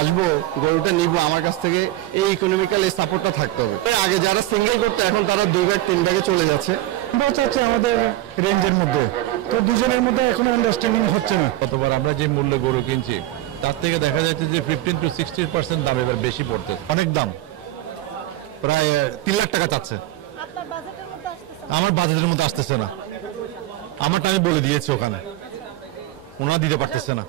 আসবো গরুটা নিব আমার কাছ থেকে এই ইকোনমিক্যাল এই সাপোর্টটা থাকতে হবে। আগে যারা সিঙ্গেল করতে এখন তারা 2 ভাগ 3 ভাগে চলে যাচ্ছে। চাচ্ছে আমাদের রেঞ্জের মধ্যে, তো দুজনের মধ্যে এখন আন্ডারস্ট্যান্ডিং হচ্ছে না। গতবার আমরা যে মূল্যে গরু কিনছি তার থেকে দেখা যাচ্ছে যে 15 to 60% দাম এবার বেশি পড়তে, অনেক দাম, প্রায় 3 লাখ টাকা চাচ্ছে। আমার বাজেটের মধ্যে আসতেছে না, আমারটা আমি বলে দিয়েছি ওখানে, ওনারা দিতে পারতেছে না।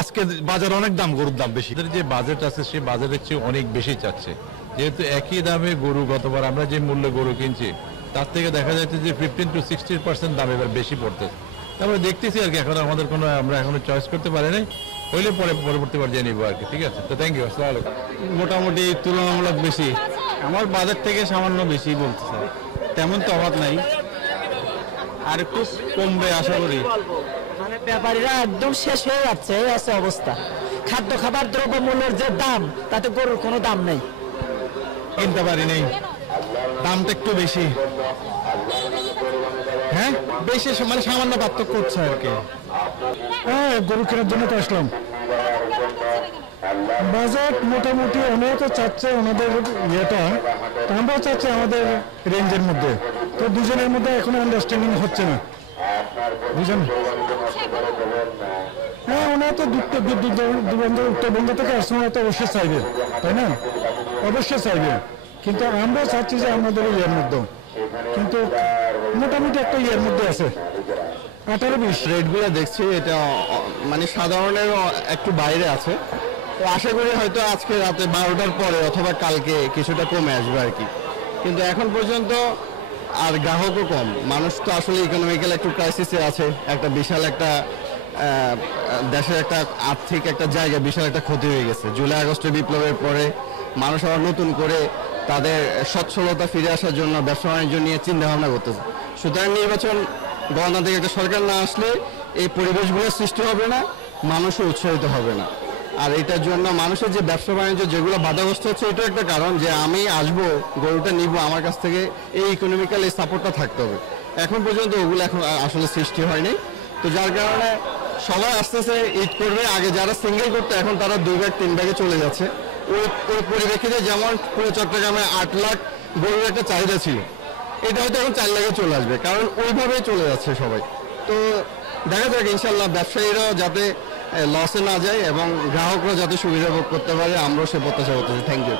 আজকে বাজার অনেক দাম, গরুর দাম বেশি। যে বাজেট আছে সেই বাজেটের চেয়ে অনেক বেশি চাচ্ছে, যেহেতু একই দামে গরু গতবার আমরা যে মূল্যে গরু কিনছি তার থেকে দেখা যাচ্ছে যে 15 to 60% দাম এবার বেশি পড়তেছে। তারপরে দেখতেছি আর কি, এখন আমাদের কোনো আমরা এখনো চয়েস করতে পারি নাই, হইলে পরে পরবর্তীবার জেনে নিবো আর কি। ঠিক আছে, তো থ্যাংক ইউ। আসসালামু আলাইকুম। মোটামুটি তুলনামূলক বেশি, আমার বাজেট থেকে সামান্য বেশি বলতে চাই, তেমন তো অভাব নাই, আর একটু কমবে আশা করি। মানে ব্যাপারীরা একদম শেষ হয়ে যাচ্ছে, এই আছে অবস্থা। খাদ্য খাবার দ্রব্য মূল্যের যে দাম, তাতে গরুর কোনো দাম নেই, কিনতে পারি নেই, দামটা একটু বেশি। হ্যাঁ বেশি, মানে সামান্য পার্থক্য হচ্ছে আর কি। হ্যাঁ, গরু কেনার জন্য তো আসলাম। বাজেট মোটামুটি অনেকে চাচ্ছে ওনাদের ইয়েটা, আমরাও চাচ্ছি আমাদের রেঞ্জের মধ্যে, তো দুজনের মধ্যে এখন আন্ডারস্ট্যান্ডিং হচ্ছে না, বুঝলেন? হ্যাঁ, ওনারা তো উত্তরবঙ্গ থেকে আসছে, ওনারা তো অবশ্যই চাইবে, তাই না? অবশ্যই চাইবে, কিন্তু আমরা চাচ্ছি যে আমাদের ইয়ের মধ্যে, কিন্তু মোটামুটি একটা ইয়ের মধ্যে আছে। 18-20 রেটগুলো দেখছি এটা মানে সাধারণেরও একটু বাইরে আছে, তো আশা করি হয়তো আজকে রাতে 12টার পরে অথবা কালকে কিছুটা কমে আসবে আর কি। কিন্তু এখন পর্যন্ত আর গ্রাহকও কম, মানুষ তো আসলে ইকোনমিক্যাল একটু ক্রাইসিসে আছে, একটা বিশাল একটা দেশের একটা আর্থিক একটা জায়গা বিশাল একটা ক্ষতি হয়ে গেছে। জুলাই আগস্টের বিপ্লবের পরে মানুষ আবার নতুন করে তাদের সচ্ছলতা ফিরে আসার জন্য ব্যবসা বাণিজ্য নিয়ে চিন্তা ভাবনা করতেছে। সুতরাং নির্বাচন গণতান্ত্রিক একটা সরকার না আসলে এই পরিবেশগুলো সৃষ্টি হবে না, মানুষও উৎসাহিত হবে না। আর এটার জন্য মানুষের যে ব্যবসা বাণিজ্য যেগুলো বাধাগ্রস্ত হচ্ছে, এটা একটা কারণ যে আমি আসবো গরুটা নিব আমার কাছ থেকে এই ইকোনমিক্যাল এই সাপোর্টটা থাকতে হবে। এখন পর্যন্ত ওগুলো এখন আসলে সৃষ্টি হয়নি, তো যার কারণে সবাই আস্তে আস্তে ঈদ করবে। আগে যারা সিঙ্গেল করতে এখন তারা 2 ভাগ 3 ভাগে চলে যাচ্ছে। ওই পরিপ্রেক্ষিতে যেমন পুরো চট্টগ্রামে 8 লাখ গরুর একটা চাহিদা ছিল, এটা হয়তো এখন 4 লাখে চলে আসবে, কারণ ওইভাবেই চলে যাচ্ছে সবাই। তো দেখা যাক ইনশাল্লাহ ব্যবসায়ীরাও যাতে লসে না যায় এবং গ্রাহকরা যাতে সুবিধা ভোগ করতে পারে, আমরাও সে প্রত্যাশা করতেছি। Thank you.